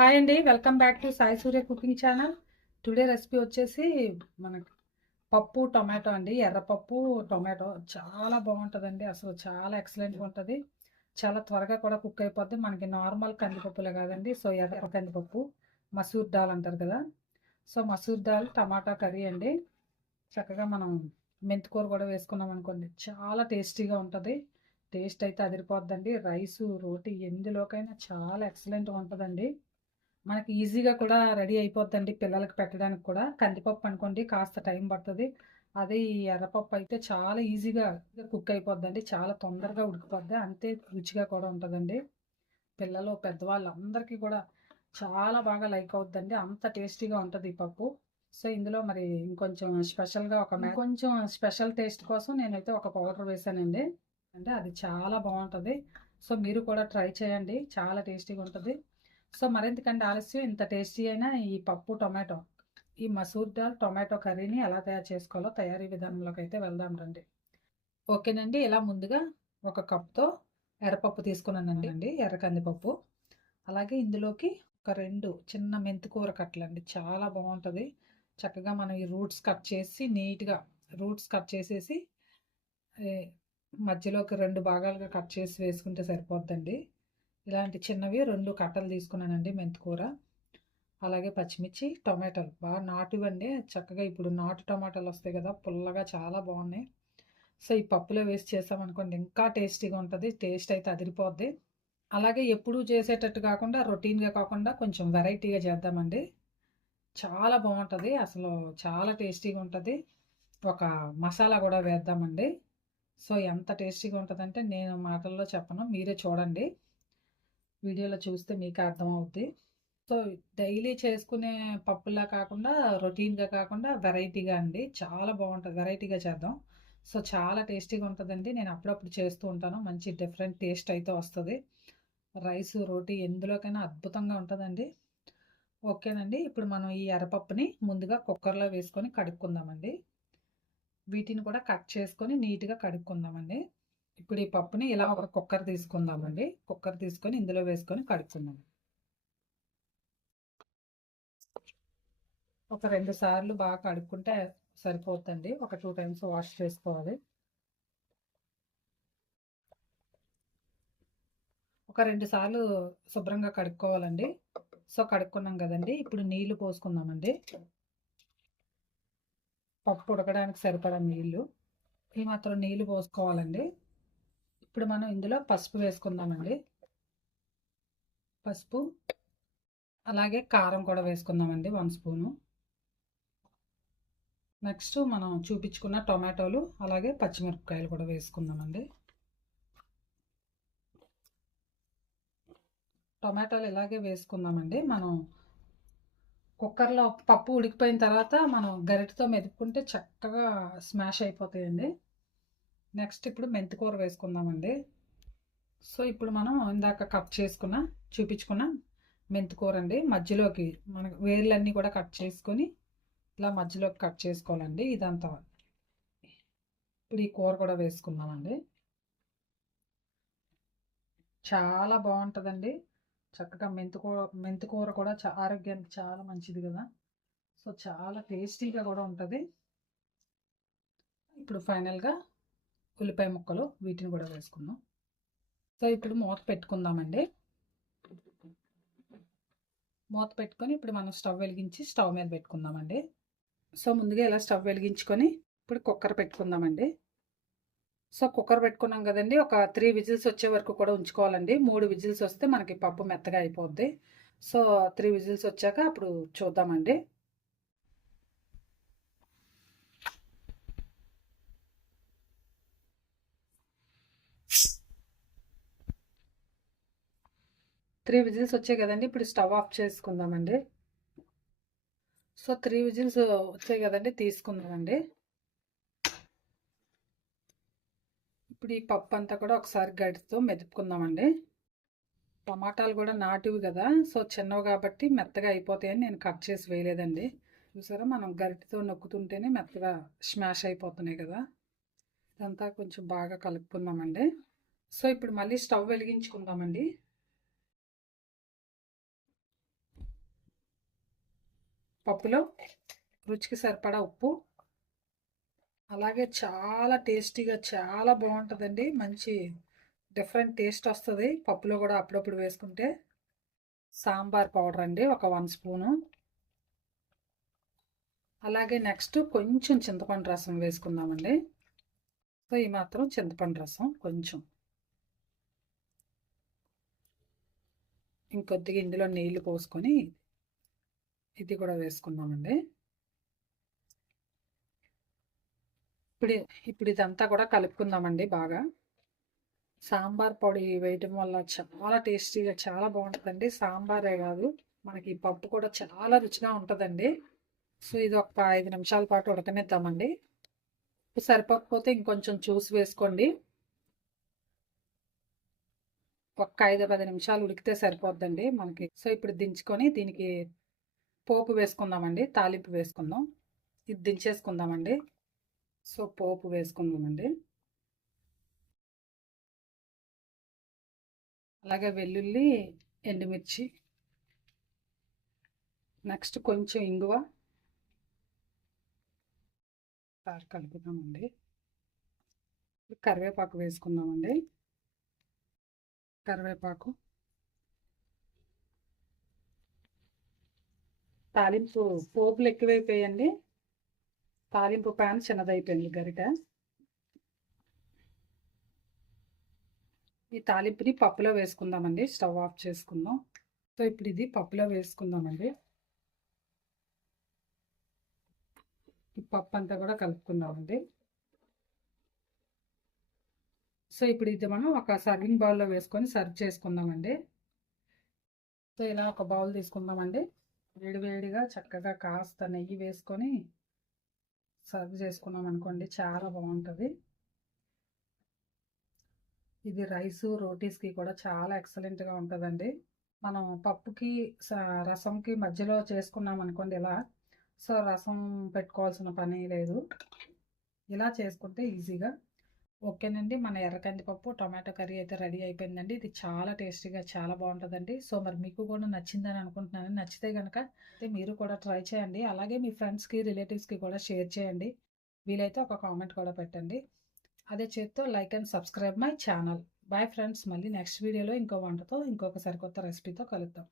Hi అండి welcome back to Sai Surya cooking channel today recipe వచ్చేసి మనకి పప్పు టొమాటో అండి. ఎర్రపప్పు టొమాటో చాలా బాగుంటుందండి. అసలు చాలా ఎక్సలెంట్గా ఉంటుంది. చాలా త్వరగా కూడా కుక్ అయిపోద్ది. మనకి నార్మల్ కందిపప్పులే కాదండి. సో ఎర్ర కందిపప్పు మసూర్ దాల్ అంటారు కదా. So masoor dal tomato curry అండి. చక్కగా మనం మెంతికూర కూడా వేసుకున్నాం అనుకోండి. చాలా టేస్టీగా ఉంటుంది. టేస్ట్ అయితే అదిరిపోద్దండి. రైసు రోటీ ఎందులోకైనా చాలా ఎక్సలెంట్గా ఉంటుందండి. మనకి ఈజీగా కూడా రెడీ అయిపోద్దండి పిల్లలకి పెట్టడానికి కూడా. కందిపప్పు అనుకోండి కాస్త టైం పడుతుంది. అదే ఈ ఎర్రపప్పు అయితే చాలా ఈజీగా కుక్ అయిపోద్దండి. చాలా తొందరగా ఉడికిపోద్ది. అంతే రుచిగా కూడా ఉంటుందండి. పిల్లలు పెద్దవాళ్ళు అందరికీ కూడా చాలా బాగా లైక్ అవుద్దండి. అంత టేస్టీగా ఉంటుంది ఈ పప్పు. సో ఇందులో మరి ఇంకొంచెం స్పెషల్గా ఒక కొంచెం స్పెషల్ టేస్ట్ కోసం నేనైతే ఒక పౌడర్ వేసానండి. అంటే అది చాలా బాగుంటుంది. సో మీరు కూడా ట్రై చేయండి. చాలా టేస్టీగా ఉంటుంది. సో మరింతకంటే ఆలస్యం? ఇంత టేస్టీ అయిన ఈ పప్పు టొమాటో ఈ మసూర్ దాల్ టొమాటో కర్రీని ఎలా తయారు చేసుకోవాలో తయారీ విధానంలోకి అయితే వెళ్దాం రండి. ఓకేనండి ఇలా ముందుగా ఒక కప్తో ఎర్రపప్పు తీసుకున్నానండి. అండి ఎర్ర కందిపప్పు. అలాగే ఇందులోకి ఒక రెండు చిన్న మెంతికూర కట్టలండి. చాలా బాగుంటుంది. చక్కగా మనం ఈ రూట్స్ కట్ చేసి నీట్గా రూట్స్ కట్ చేసేసి మధ్యలోకి రెండు భాగాలుగా కట్ చేసి వేసుకుంటే సరిపోద్దండి. ఇలాంటి చిన్నవి రెండు కట్టలు తీసుకున్నానండి మెంతికూర అలాగే పచ్చిమిర్చి టొమాటోలు బాగా నాటువండి. చక్కగా ఇప్పుడు నాటు టమాటాలు వస్తాయి కదా పుల్లగా చాలా బాగున్నాయి. సో ఈ పప్పులో వేసి చేసామనుకోండి ఇంకా టేస్టీగా ఉంటుంది. టేస్ట్ అయితే అదిరిపోద్ది. అలాగే ఎప్పుడూ చేసేటట్టు కాకుండా రొటీన్గా కాకుండా కొంచెం వెరైటీగా చేద్దామండి. చాలా బాగుంటుంది. అసలు చాలా టేస్టీగా ఉంటుంది. ఒక మసాలా కూడా వేద్దామండి. సో ఎంత టేస్టీగా ఉంటుందంటే నేను మాటల్లో చెప్పను. మీరే చూడండి. వీడియోలో చూస్తే మీకు అర్థమవుద్ది. సో డైలీ చేసుకునే పప్పులా కాకుండా రొటీన్గా కాకుండా వెరైటీగా అండి. చాలా బాగుంటుంది. వెరైటీగా చేద్దాం. సో చాలా టేస్టీగా ఉంటుందండి. నేను అప్పుడప్పుడు చేస్తూ ఉంటాను. మంచి డిఫరెంట్ టేస్ట్ అయితే వస్తుంది. రైస్ రోటీ ఎందులోకైనా అద్భుతంగా ఉంటుందండి. ఓకేనండి. ఇప్పుడు మనం ఈ ఎర్రపప్పుని ముందుగా కుక్కర్లో వేసుకొని కడుక్కుందామండి. వీటిని కూడా కట్ చేసుకొని నీట్గా కడుక్కుందామండి. ఇప్పుడు ఈ పప్పుని ఇలా ఒక కుక్కర్ తీసుకుందామండి. కుక్కర్ తీసుకొని ఇందులో వేసుకొని కడుక్కుందాం. ఒక రెండు సార్లు బాగా కడుక్కుంటే సరిపోతుందండి. ఒక టూ టైమ్స్ వాష్ చేసుకోవాలి. ఒక రెండు సార్లు శుభ్రంగా కడుక్కోవాలండి. సో కడుక్కున్నాం కదండి. ఇప్పుడు నీళ్ళు పోసుకుందామండి. పప్పు ఉడకడానికి సరిపడా నీళ్ళు. ఈ మాత్రం నీళ్ళు పోసుకోవాలండి. ఇప్పుడు మనం ఇందులో పసుపు వేసుకుందామండి. పసుపు అలాగే కారం కూడా వేసుకుందామండి వన్ స్పూను. నెక్స్ట్ మనం చూపించుకున్న టొమాటోలు అలాగే పచ్చిమిరపకాయలు కూడా వేసుకుందామండి. టొమాటోలు ఇలాగే వేసుకుందామండి. మనం కుక్కర్లో పప్పు ఉడికిపోయిన తర్వాత మనం గరిటతో మెదుపుకుంటే చక్కగా స్మాష్ అయిపోతాయండి. నెక్స్ట్ ఇప్పుడు మెంతికూర వేసుకుందామండి. సో ఇప్పుడు మనం ఇందాక కట్ చేసుకున్న చూపించుకున్న మెంతికూర అండి. మధ్యలోకి మన వేర్లన్నీ కూడా కట్ చేసుకొని ఇలా మధ్యలోకి కట్ చేసుకోవాలండి. ఇదంతా ఇప్పుడు ఈ కూర కూడా వేసుకుందామండి. చాలా బాగుంటుందండి. చక్కగా మెంతికూర మెంతికూర కూడా ఆరోగ్యానికి చాలా మంచిది కదా. సో చాలా టేస్టీగా కూడా ఉంటుంది. ఇప్పుడు ఫైనల్గా ఉల్లిపాయ ముక్కలు వీటిని కూడా వేసుకుందాం. సో ఇప్పుడు మూత పెట్టుకుందామండి. మూత పెట్టుకొని ఇప్పుడు మనం స్టవ్ వెలిగించి స్టవ్ మీద పెట్టుకుందామండి. సో ముందుగా ఇలా స్టవ్ వెలిగించుకొని ఇప్పుడు కుక్కర్ పెట్టుకుందామండి. సో కుక్కర్ పెట్టుకున్నాం కదండి. ఒక త్రీ విజిల్స్ వచ్చే వరకు కూడా ఉంచుకోవాలండి. మూడు విజిల్స్ వస్తే మనకి పప్పు మెత్తగా అయిపోద్ది. సో త్రీ విజిల్స్ వచ్చాక అప్పుడు చూద్దామండి. త్రీ విజిల్స్ వచ్చాయి కదండి ఇప్పుడు స్టవ్ ఆఫ్ చేసుకుందామండి. సో త్రీ విజిల్స్ వచ్చాయి కదండి తీసుకుందామండి. ఇప్పుడు ఈ పప్పు అంతా కూడా ఒకసారి గడితో మెదుపుకుందామండి. టమాటాలు కూడా నాటివి కదా సో చిన్నవి కాబట్టి మెత్తగా అయిపోతాయని నేను కట్ చేసి వేయలేదండి. చూసారా మనం గరిటతో నొక్కుతుంటేనే మెత్తగా స్మాష్ అయిపోతున్నాయి కదా. ఇదంతా కొంచెం బాగా కలుపుకుందామండి. సో ఇప్పుడు మళ్ళీ స్టవ్ వెలిగించుకుందామండి. పప్పులో రుచికి సరిపడా ఉప్పు. అలాగే చాలా టేస్టీగా చాలా బాగుంటుందండి. మంచి డిఫరెంట్ టేస్ట్ వస్తుంది. పప్పులో కూడా అప్పుడప్పుడు వేసుకుంటే సాంబార్ పౌడర్ అండి ఒక వన్ స్పూను. అలాగే నెక్స్ట్ కొంచెం చింతపండు రసం వేసుకుందామండి. సో ఈ మాత్రం చింతపండు రసం కొంచెం. ఇంకొద్దిగా ఇందులో నీళ్ళు పోసుకొని ఇది కూడా వేసుకుందామండి. ఇప్పుడు ఇప్పుడు ఇదంతా కూడా కలుపుకుందామండి బాగా. సాంబార్ పొడి వేయటం వల్ల చాలా టేస్టీగా చాలా బాగుంటుందండి. సాంబారే కాదు మనకి పప్పు కూడా చాలా రుచిగా ఉంటుందండి. సో ఇది ఒక ఐదు నిమిషాల పాటు ఉడకనిద్దామండి. సరిపోకపోతే ఇంకొంచెం చూసి వేసుకోండి. ఒక్క ఐదు పది నిమిషాలు ఉడికితే సరిపోద్దండి మనకి. సో ఇప్పుడు దించుకొని దీనికి పోపు వేసుకుందామండి తాలింపు వేసుకుందాం. ఇది దించేసుకుందామండి. సో పోపు వేసుకుందామండి. అలాగే వెల్లుల్లి ఎండుమిర్చి. నెక్స్ట్ కొంచెం ఇంగువ. సార్ కలుపుదామండి. కరివేపాకు వేసుకుందామండి. కరివేపాకు. తాలింపు పోపులు ఎక్కువైపోయాయండి తాలింపు ప్యాన్ చిన్నదైపోయింది గరిట. ఈ తాలింపుని పప్పులో వేసుకుందామండి. స్టవ్ ఆఫ్ చేసుకుందాం. సో ఇప్పుడు ఇది పప్పులో వేసుకుందామండి. ఈ పప్పు అంతా కూడా కలుపుకుందామండి. సో ఇప్పుడు ఇది మనం ఒక సర్వింగ్ బౌల్లో వేసుకొని సర్వ్ చేసుకుందామండి. సో ఇలా ఒక బౌల్ తీసుకుందామండి. వేడివేడిగా చక్కగా కాస్త నెయ్యి వేసుకొని సర్వ్ చేసుకున్నాం అనుకోండి చాలా బాగుంటుంది. ఇది రైసు రోటీస్కి కూడా చాలా ఎక్సలెంట్గా ఉంటుందండి. మనం పప్పుకి రసంకి మధ్యలో చేసుకున్నాం అనుకోండి ఇలా సో రసం పెట్టుకోవాల్సిన పని లేదు. ఇలా చేసుకుంటే ఈజీగా ఓకేనండి. మన ఎర్ర కందిపప్పు టొమాటో కర్రీ అయితే రెడీ అయిపోయిందండి. ఇది చాలా టేస్టీగా చాలా బాగుంటుందండి. సో మరి మీకు కూడా నచ్చిందని అనుకుంటున్నాను. నచ్చితే కనుక మీరు కూడా ట్రై చేయండి. అలాగే మీ ఫ్రెండ్స్కి రిలేటివ్స్కి కూడా షేర్ చేయండి. వీలైతే ఒక కామెంట్ కూడా పెట్టండి. అదే చేత్తో like and subscribe my channel. Bye friends. మళ్ళీ నెక్స్ట్ వీడియోలో ఇంకో వంటతో ఇంకొక సరికొత్త రెసిపీతో కలుద్దాం.